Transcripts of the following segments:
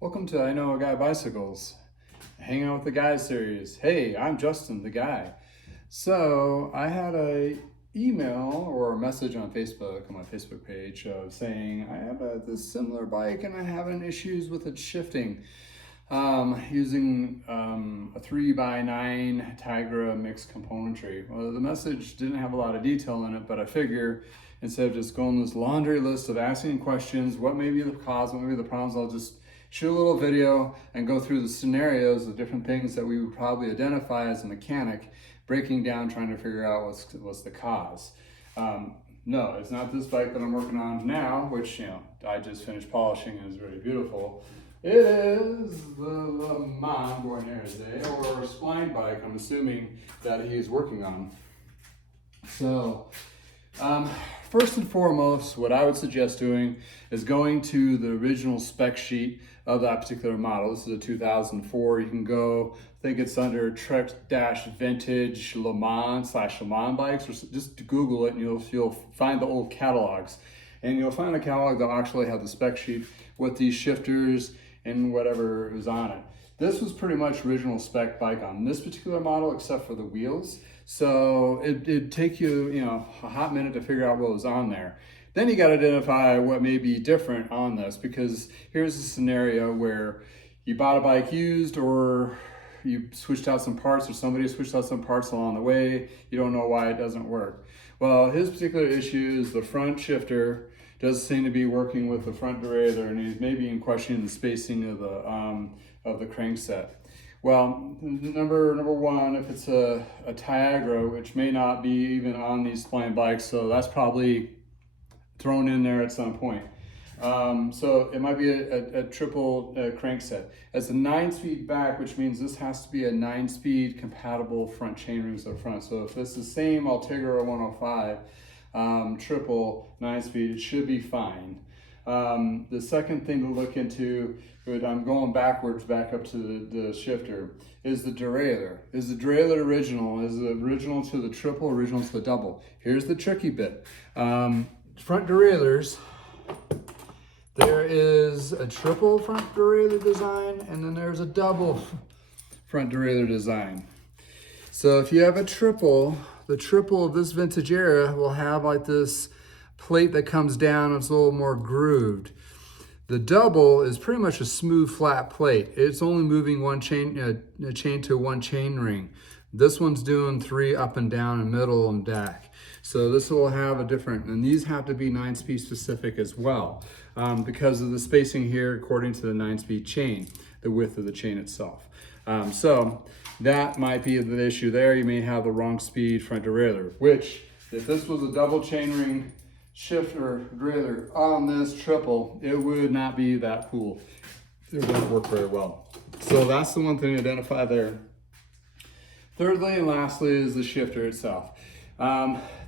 Welcome to I Know a Guy Bicycles, Hang Out with the Guys series. Hey, I'm Justin, the guy. So I had a email or a message on Facebook, on my Facebook page, saying I have this similar bike and I'm having issues with its shifting. Using a 3x9 Tigra mixed componentry. Well, the message didn't have a lot of detail in it, but I figure instead of just going this laundry list of asking questions, what may be the cause, what may be the problems, I'll just shoot a little video and go through the scenarios of different things that we would probably identify as a mechanic, breaking down, trying to figure out what's the cause. No, it's not this bike that I'm working on now, which I just finished polishing and is very beautiful. It is the Le Mans Bornese, or spline bike, I'm assuming that he's working on. So, first and foremost, what I would suggest doing is going to the original spec sheet of that particular model. This is a 2004. You can go, I think it's under Trek-Vintage Le Mans / Le Mans bikes, or just Google it and you'll find the old catalogs. And you'll find a catalog that actually have the spec sheet with these shifters and whatever is on it. This was pretty much original spec bike on this particular model, except for the wheels. So it'd take you, a hot minute to figure out what was on there. Then you got to identify what may be different on this, because here's a scenario where you bought a bike used, or you switched out some parts, or somebody switched out some parts along the way. You don't know why it doesn't work. Well, his particular issue is the front shifter doesn't seem to be working with the front derailleur, and he's maybe in questioning the spacing of the crankset. Well, number one, if it's a Tiagra, which may not be even on these spline bikes, so that's probably thrown in there at some point. So it might be a triple crankset. It's a 9-speed back, which means this has to be a 9-speed compatible front chainrings up front. So if it's the same Ultegra 105, triple 9-speed, it should be fine. The second thing to look into, I'm going backwards back up to the shifter, is the derailleur. Is the derailleur original? Is it original to the triple, original to the double? Here's the tricky bit. Front derailleurs, there is a triple front derailleur design, and then there's a double front derailleur design. So if you have a triple, the triple of this vintage era will have like this plate that comes down and it's a little more grooved. The double is pretty much a smooth flat plate. It's only moving one chain, a chain to one chain ring. This one's doing 3 up and down and middle and back. So this will have a different, and these have to be 9-speed specific as well, because of the spacing here according to the 9-speed chain, the width of the chain itself. So that might be the issue there. You may have the wrong speed front derailleur, which if this was a double chainring shifter derailleur on this triple, it would not be that cool. It wouldn't work very well. So that's the one thing to identify there. Thirdly and lastly is the shifter itself.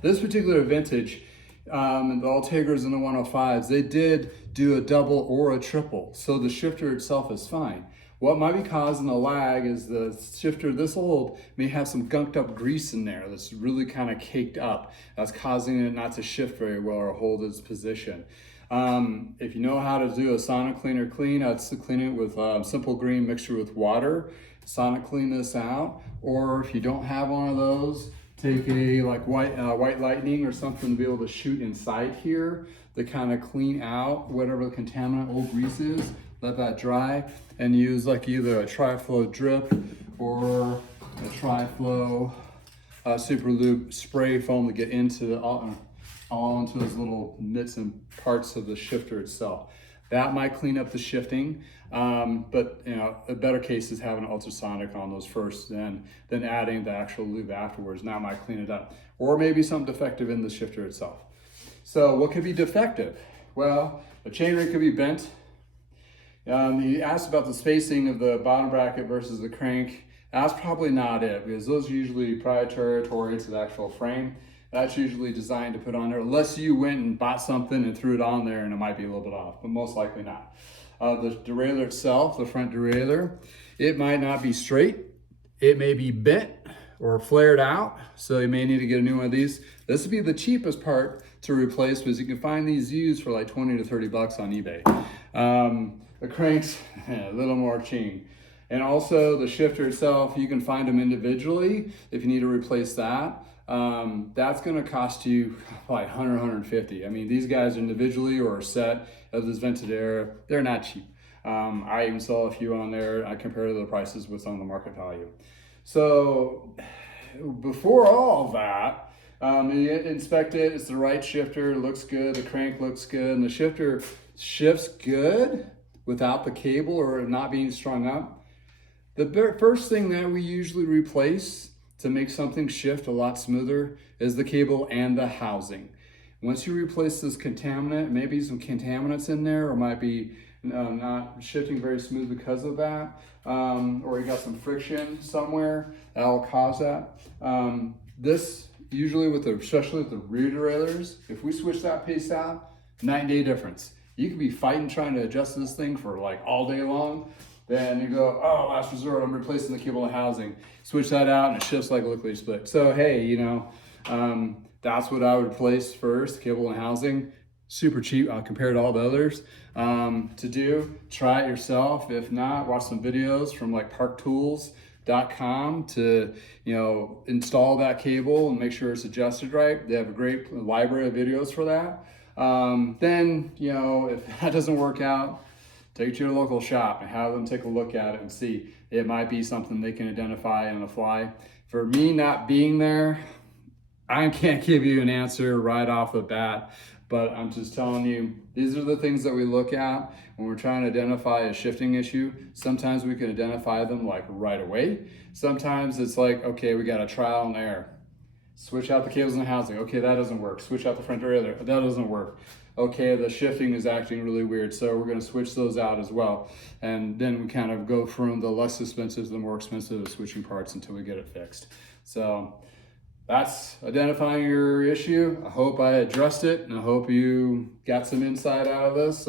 This particular vintage, the Ultegras and the 105s, they did do a double or a triple, so the shifter itself is fine. What might be causing the lag is the shifter this old may have some gunked up grease in there that's really kind of caked up. That's causing it not to shift very well or hold its position. If you know how to do a sonic cleaner clean, I'd clean it with simple green mixture with water. Sonic clean this out, or if you don't have one of those, take a white lightning or something to be able to shoot inside here to kind of clean out whatever the contaminant old grease is. Let that dry and use like either a tri-flow drip or a tri-flow super lube spray foam to get into all into those little bits and parts of the shifter itself. That might clean up the shifting, but a better case is having an ultrasonic on those first, then adding the actual lube afterwards. Now might clean it up, or maybe something defective in the shifter itself. So what could be defective? Well, the chainring could be bent. He asked about the spacing of the bottom bracket versus the crank. That's probably not it, because those are usually proprietary to the actual frame. That's usually designed to put on there, unless you went and bought something and threw it on there and it might be a little bit off, but most likely not. The derailleur itself, the front derailleur, it might not be straight. It may be bent or flared out, so you may need to get a new one of these. This would be the cheapest part to replace, because you can find these used for like 20 to 30 bucks on eBay. The cranks, a little more ching. And also the shifter itself, you can find them individually if you need to replace that. That's gonna cost you like 100, 150. I mean, these guys individually or a set of this vented air, they're not cheap. I even saw a few on there. I compared the prices with some of the market value. So before all of that, you inspect it, it's the right shifter, it looks good, the crank looks good, and the shifter shifts good without the cable or not being strung up. The first thing that we usually replace to make something shift a lot smoother is the cable and the housing. Once you replace this contaminant, maybe some contaminants in there, or might be not shifting very smooth because of that, or you got some friction somewhere, that'll cause that. This usually especially with the rear derailleurs, if we switch that piece out, 9-day difference. You could be fighting trying to adjust this thing for like all day long. Then you go, oh, last resort, I'm replacing the cable and housing. Switch that out and it shifts like a liquid split. So hey, you know, that's what I would replace first, cable and housing. Super cheap compared to all the others to do. Try it yourself. If not, watch some videos from like parktools.com to, you know, install that cable and make sure it's adjusted right. They have a great library of videos for that. Then, you know, if that doesn't work out, take it to your local shop and have them take a look at it and see. It might be something they can identify on the fly. For me not being there, I can't give you an answer right off the bat, but I'm just telling you, these are the things that we look at when we're trying to identify a shifting issue. Sometimes we can identify them like right away. Sometimes it's like, okay, we got a trial and error. Switch out the cables and housing. Okay, that doesn't work. Switch out the front derailleur. That doesn't work. Okay, the shifting is acting really weird, so we're gonna switch those out as well. And then we kind of go from the less expensive to the more expensive switching parts until we get it fixed. So that's identifying your issue. I hope I addressed it and I hope you got some insight out of this.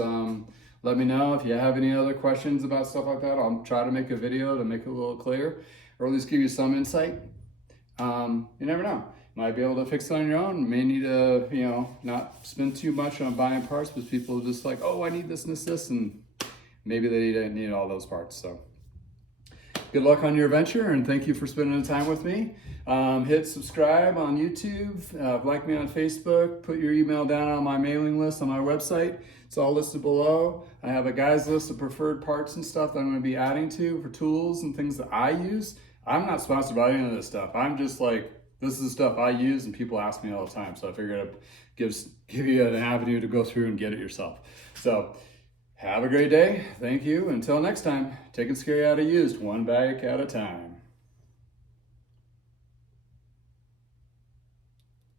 Let me know if you have any other questions about stuff like that. I'll try to make a video to make it a little clearer, or at least give you some insight. You never know. Might be able to fix it on your own. May need to, you know, not spend too much on buying parts because people are just like, oh, I need this and this, and maybe they need all those parts. So good luck on your venture, and thank you for spending the time with me. Hit subscribe on YouTube, like me on Facebook, put your email down on my mailing list on my website. It's all listed below. I have a guy's list of preferred parts and stuff that I'm going to be adding to for tools and things that I use. I'm not sponsored by any of this stuff. I'm just like, this is the stuff I use and people ask me all the time. So I figured I'd give you an avenue to go through and get it yourself. So have a great day. Thank you. Until next time, taking scary out of used one bag at a time.